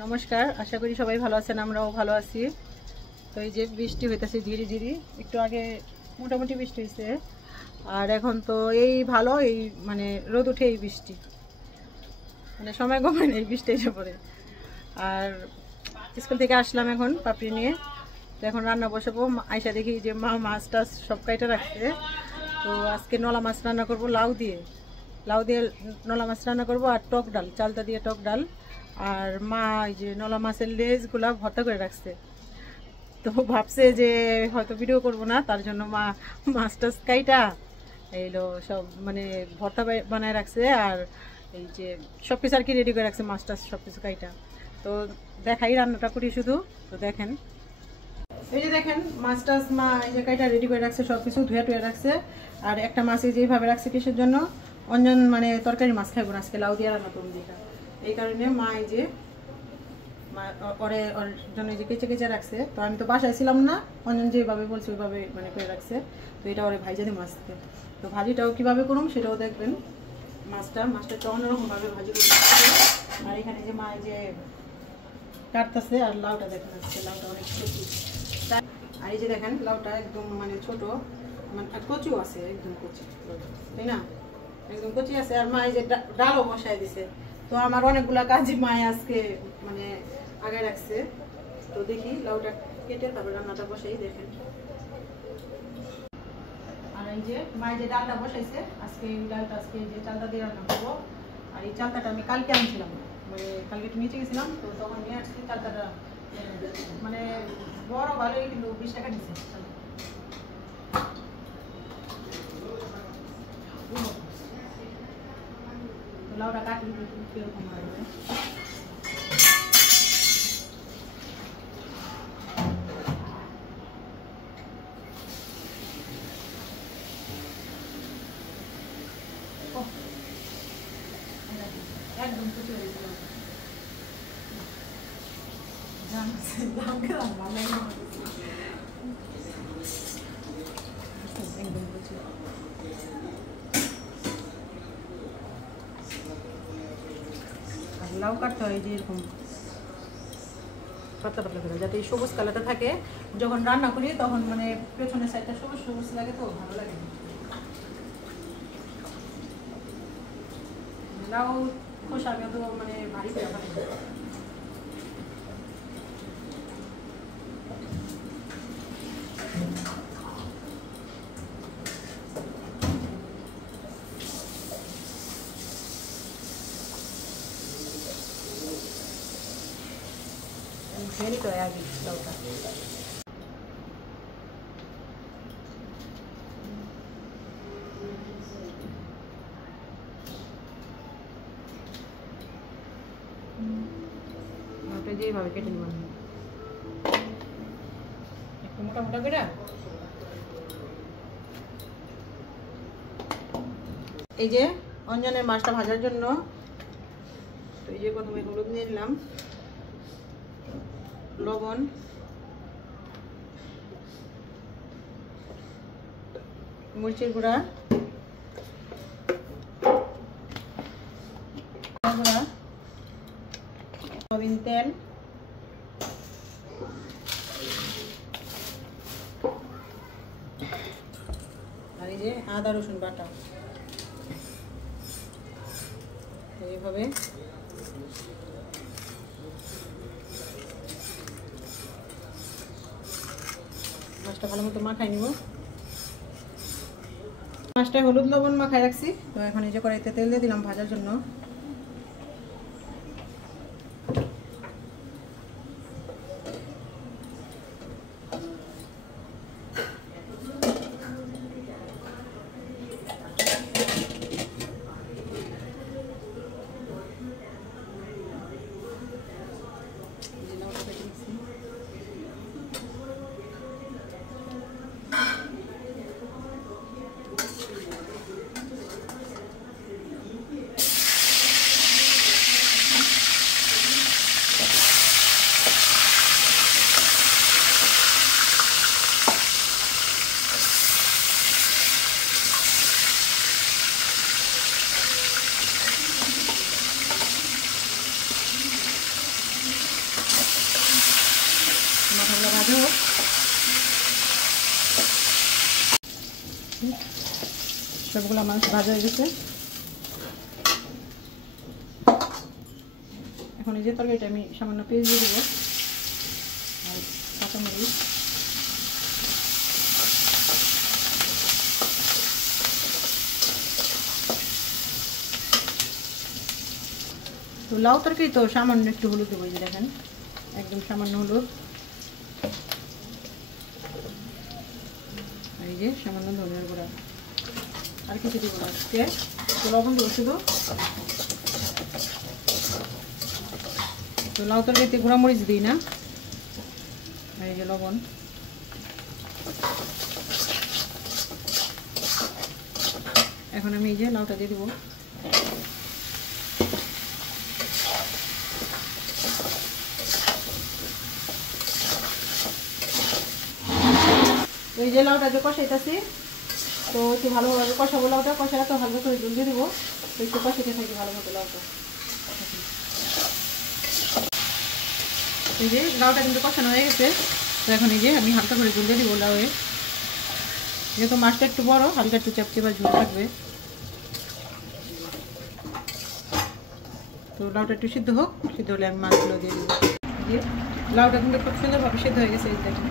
নমস্কার, আশা করি সবাই ভালো আছেন, আমরাও ভালো আছি। তো এই যে বৃষ্টি হইতেছে ঝিরি ঝিরি, একটু আগে মোটামুটি বৃষ্টি হয়েছে, আর এখন তো এই ভালো, এই মানে রোদ উঠে এই বৃষ্টি, মানে সময় কমে এই বৃষ্টি এসে পড়ে। আর স্কুল থেকে আসলাম এখন পাপড়ি নিয়ে, তো এখন রান্না বসাবো। আয়সা দেখি যে মা মাছ টাছ সব কাইটা রাখছে, তো আজকে নলা মাছ রান্না করব লাউ দিয়ে নলা মাছ রান্না করব, আর টক ডাল, চালতা দিয়ে টক ডাল। আর মা এই যে নলা মাছের লেজগুলা ভর্তা করে রাখছে, তো ভাবছে যে হয়তো ভিডিও করব না, তার জন্য মা মাছ টাছ কাইটা এইলো সব মানে ভর্তা বানায় রাখছে। আর এই যে সব কিছু আর কি রেডি করে রাখছে, মাছ টাছ সব কিছু কাইটা। তো দেখাই রান্নাটা করি শুধু, তো দেখেন। এই যে দেখেন মাছ টাছ মা এই যে কাইটা রেডি করে রাখছে, সব কিছু ধুয়ে টুয়ে রাখছে। আর একটা মাছ এই যেভাবে রাখছে কিসের জন্য, অঞ্জন মানে তরকারি মাছ খাইব না আজকে, লাউ দিয়ে রান্না করবো যেটা, এই কারণে মা এই যে ওর জন্য যে কেচে কেচে রাখছে। তো আমি তো বাসায় ছিলাম না, অঞ্জন যেভাবে বলছে ওইভাবে মানে করে রাখছে। তো এটা ওরে ভাইজা দিয়ে মাছকে, তো ভাজিটাও কীভাবে করুন সেটাও দেখবেন। মাছটা একটু অন্যরকমভাবে ভাজি করে। আর এখানে যে মা যে কাটতেছে, আর লাউটা দেখেন আজকে লাউটা অনেক ছোট। আর এই যে দেখেন লাউটা একদম মানে ছোট, মানে কচিও আছে, একদম কচি, তাই না, একদম কচি আছে। আর মা এই যে ডালও বসায় দিছে। তো আমার অনেকগুলা কাজই মায়ে আজকে মানে আগে রাখছে। তো দেখি লাউটা কেটে তারপর রান্নাটা বসাই, দেখেন। আর এই যে মায়ে যে ডালটা বসাইছে, আজকে এই ডালটা আজকে যে চালটা দিয়ে রান্না করবো। আর এই চালটাটা আমি কালকে আনছিলাম, মানে কালকে একটু নিচে গেছিলাম, তো তখন নিয়ে আসছি চালটাটা, মানে বড় ভালোই, কিন্তু 20 টাকা নিচ্ছে। লাউটা কাটলে কিরকম হয়, একদম কুচি হয়ে গেল। একদম কুচি। লাউ কাটতে হয় যে এরকম পাতলা পাতলা করে, যাতে এই সবুজ কালারটা থাকে। যখন রান্না করি তখন মানে পেছনের সাইডটা সবুজ সবুজ লাগে, তো ভালো লাগে। লাউ খোসা আমি তো মানে ভারী করে ভালো। খেয়ে নিতে হয় আগে লাউটা। লাউটা যেভাবে কেটে নেবেন একটু মোটা মোটা করে। এই যে অঞ্জনের মাছটা ভাজার জন্য, তো এই যে প্রথমে হলুদ নিয়ে নিলাম, লবণ, মরিচের গুঁড়া, সয়াবিন তেল, আর এই যে আদা রসুন বাটা। এইভাবে মাছটা ভালো মতো মাখাই নিব। মাছটায় হলুদ লবণ মাখায় রাখছি, তো এখন এই যে কড়াইতে তেল দিয়ে দিলাম ভাজার জন্য। ভাজা হোক। সবগুলো মাছ ভাজা হয়ে গেছে। এখন এই যে তরকারিটা আমি সামান্য পেঁয়াজ দিয়ে দেবো আর কাঁচামরিচ। তো লাউ তরকারি তো সামান্য একটু হলুদ দেবো, যে দেখেন একদম সামান্য হলুদ, আর এই যে সামান্য ধনিয়ার গুঁড়া, আর কিছু দিব না আজকে। তো লবণ দেবো শুধু। তো লাউ তরকারিতে গুঁড়া মরিচ দিই না, আর এই যে লবণ। এখন আমি এই যে লাউটা দিয়ে দেবো। এই যে লাউটা যে কষাইতেছি, তো একটু ভালোভাবে কষাবো লাউটা। কষাটা তো হালকা করে জল দিয়ে দেবো, তো একটু কষাতে থাকি ভালো মতো লাউটা। এই যে লাউটা কিন্তু কষানো হয়ে গেছে। তো এখন এই যে আমি হালকা করে জল দিয়ে দিব লাউয়ে, যেহেতু মাছটা একটু বড়, হালকা একটু চাপচিপা ঝোল থাকবে। তো লাউটা একটু সিদ্ধ হোক, সিদ্ধ হলে আমি মাছগুলো দিয়ে দিব। যে লাউটা কিন্তু খুব সুন্দরভাবে সিদ্ধ হয়ে গেছে, এই দেখুন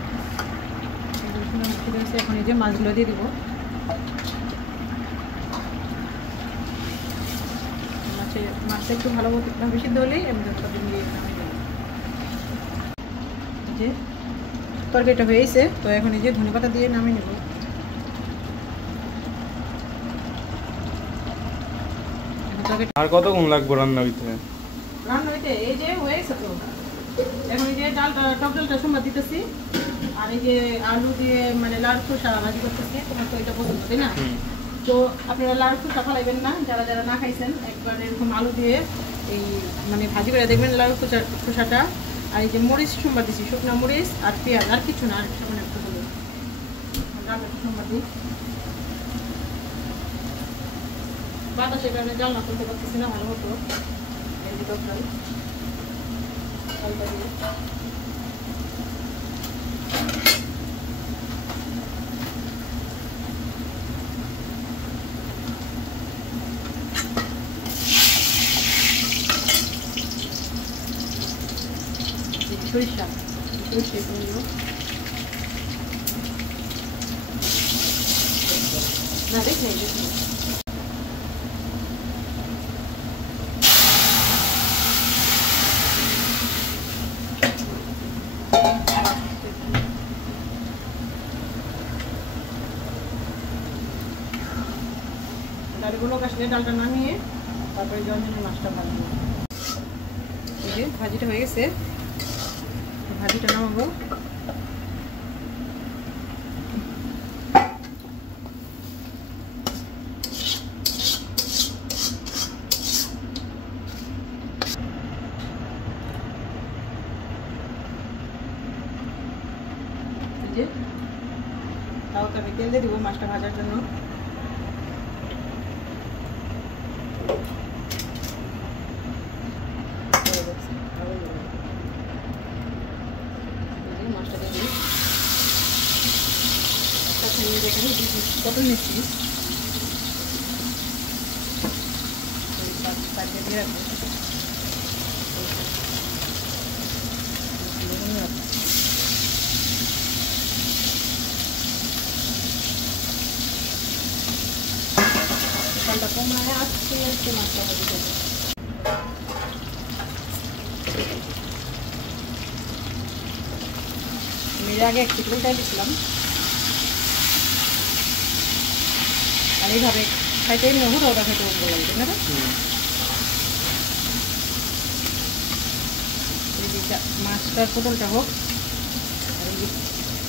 সিদ্ধ হয়েছে। এখন এই যে মাছগুলো দিয়ে দিব। মাছটা একটু ভালোভাবে সিদ্ধ হলেই আমি ততদিন দিয়ে নামিয়ে দেবো। যে তরকারিটা হয়েছে, তো এখন এই যে ধনেপাতা দিয়ে নামিয়ে নেব। আর কতক্ষণ লাগবে রান্না হইতে? এই যে হয়েছে। তো এখন এই যে ডালটা, টক ডালটা সোমবার দিতেছি, আর এই যে আলু দিয়ে মানে লাল খোসা ভাজি করতেছি। তোমার তো এটা পছন্দ, তাই না? তো আপনারা লাল খোসা ফেলাইবেন না, যারা যারা না খাইছেন একবার এরকম আলু দিয়ে এই মানে ভাজি করে দেখবেন লাল খোসাটা। আর এই যে মরিচ সোমবার দিচ্ছি, শুকনো মরিচ আর পেঁয়াজ, আর কিছু না, আর সামান্য একটু হলুদ। ডালটা সোমবার দিই, বাতাসের কারণে জাল না করতে পারতেছি না ভালো মতো। এই যে টক ডাল দিয়ে সরিষা না দেখে ডালগুলো কাশলে ডালটা নামিয়ে তারপরে জঞ্জনের মাছটা ভাজবো। এই যে ভাজিটা হয়ে গেছে, ভাজিটা নামাবো। এই যে তাও তো আমি তেল দিয়ে দিব মাছটা ভাজার জন্য। মাছটা দিয়ে দিই, দেখেন কত নিচ্ছি দিয়ে রাখবো। চালটা কমায় আস্তে আস্তে মাছটা ভাজি দেবো। আমি আগে একটু উল্টাই দিচ্ছিলাম, আর এইভাবে খাইতে এমনি হুড়া ওটা খাইতে ভালো লাগবে না? মাছটার পটলটা হোক, আর এই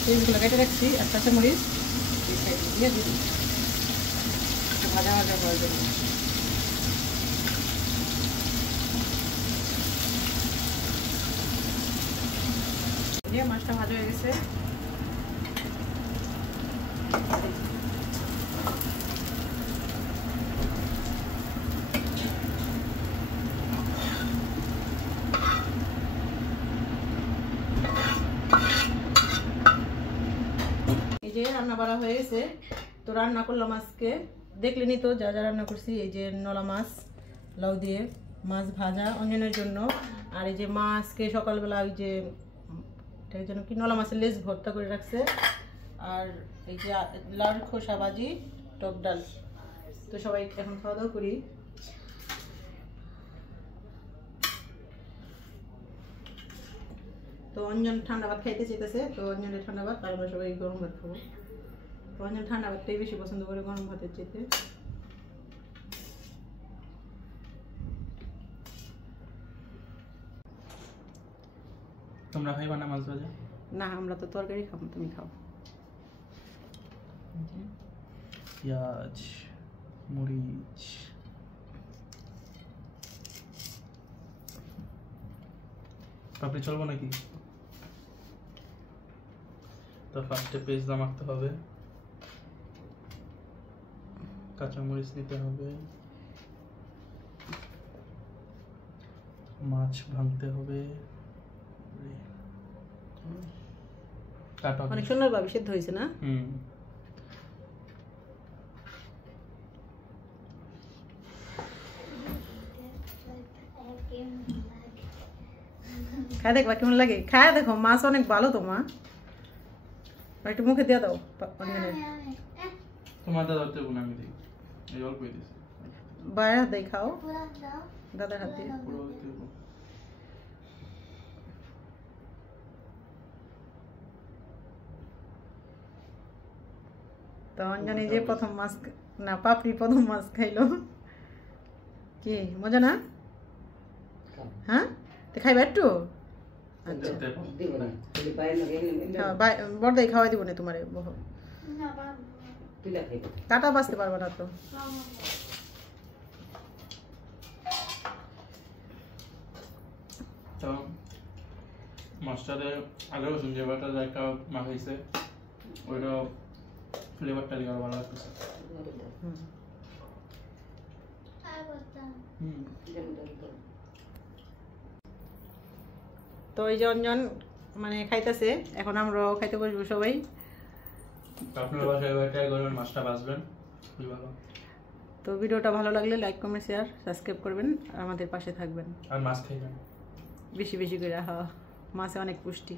পেঁয়াজগুলো কেটে রাখছি আর কাঁচামরিচ দিয়ে দিই ভাজা ভাজা করার জন্য। মাছটা ভাজা হয়ে গেছে। রান্না বাড়া হয়ে গেছে। তো রান্না করলাম আজকে, দেখলেনি তো যা যা রান্না করছি। এই যে নলা মাছ লাউ দিয়ে, মাছ ভাজা অঞ্জনের জন্য। আর এই যে মা আজকে সকালবেলা ওই যে এটার জন্য কি নলা মাছের লেজ ভর্তা করে রাখছে। আর এই যে লাউর খোসা ভাজি, টক ডাল। তো সবাই এখন খাওয়া দাওয়া করি। তো অঞ্জন ঠান্ডা ভাত খাইতে চাইতেছে, তো অঞ্জনের ঠান্ডা ভাত, আর আমরা সবাই গরম ভাত খাবো। তো অঞ্জন ঠান্ডা ভাতটাই বেশি পছন্দ করে গরম ভাতের চাইতে। তোমরা খাইবা না মাছ ভাজা? না, আমরা তো তরকারি খাবো, তুমি খাও। পেঁয়াজ, মরিচ, পাপড়ি চলবো নাকি? তো ফার্স্টে পেঁয়াজটা মাখতে হবে, কাঁচামরিচ নিতে হবে, মাছ ভাঙতে হবে, কাটা অনেক সুন্দর ভাবে সিদ্ধ হয়েছে না? খায় দেখবা কেমন লাগে, খায় দেখো। মাছ অনেক ভালো তো মা, একটু মুখে দিয়ে দাও অঞ্জনের। তোমার দাদা ধরতে গুণ আমি দিই, এই অল্পই দিছি। বাইরের হাত দিয়ে খাও, দাদার হাত দিয়ে। পুরো দেব। তো অঞ্জনে যে প্রথম মাছ, না পাপড়ি প্রথম মাছ খাইলো। কি মজা না? হ্যাঁ, তো খাইবা একটু? আচ্ছা, বড়দাই খাওয়াই দিব না তোমার। কাটা বাঁচতে পারবা না তো। তো মাছটাতে আগে রসুন যে বাটার একটা মাখাইছে, ওইটা ফ্লেভারটা দিয়ে ভালো লাগতেছে। তো এই যে অঞ্জন মানে খাইতেছে, এখন আমরাও খাইতে বসবো সবাই। আপনার বাসায় এবার ট্রাই করবেন, মাছটা ভাজবেন, খুবই ভালো। তো ভিডিওটা ভালো লাগলে লাইক কমেন্ট শেয়ার সাবস্ক্রাইব করবেন, আর আমাদের পাশে থাকবেন। আর মাছ খাইবেন বেশি বেশি করে। হ্যাঁ, মাছে অনেক পুষ্টি।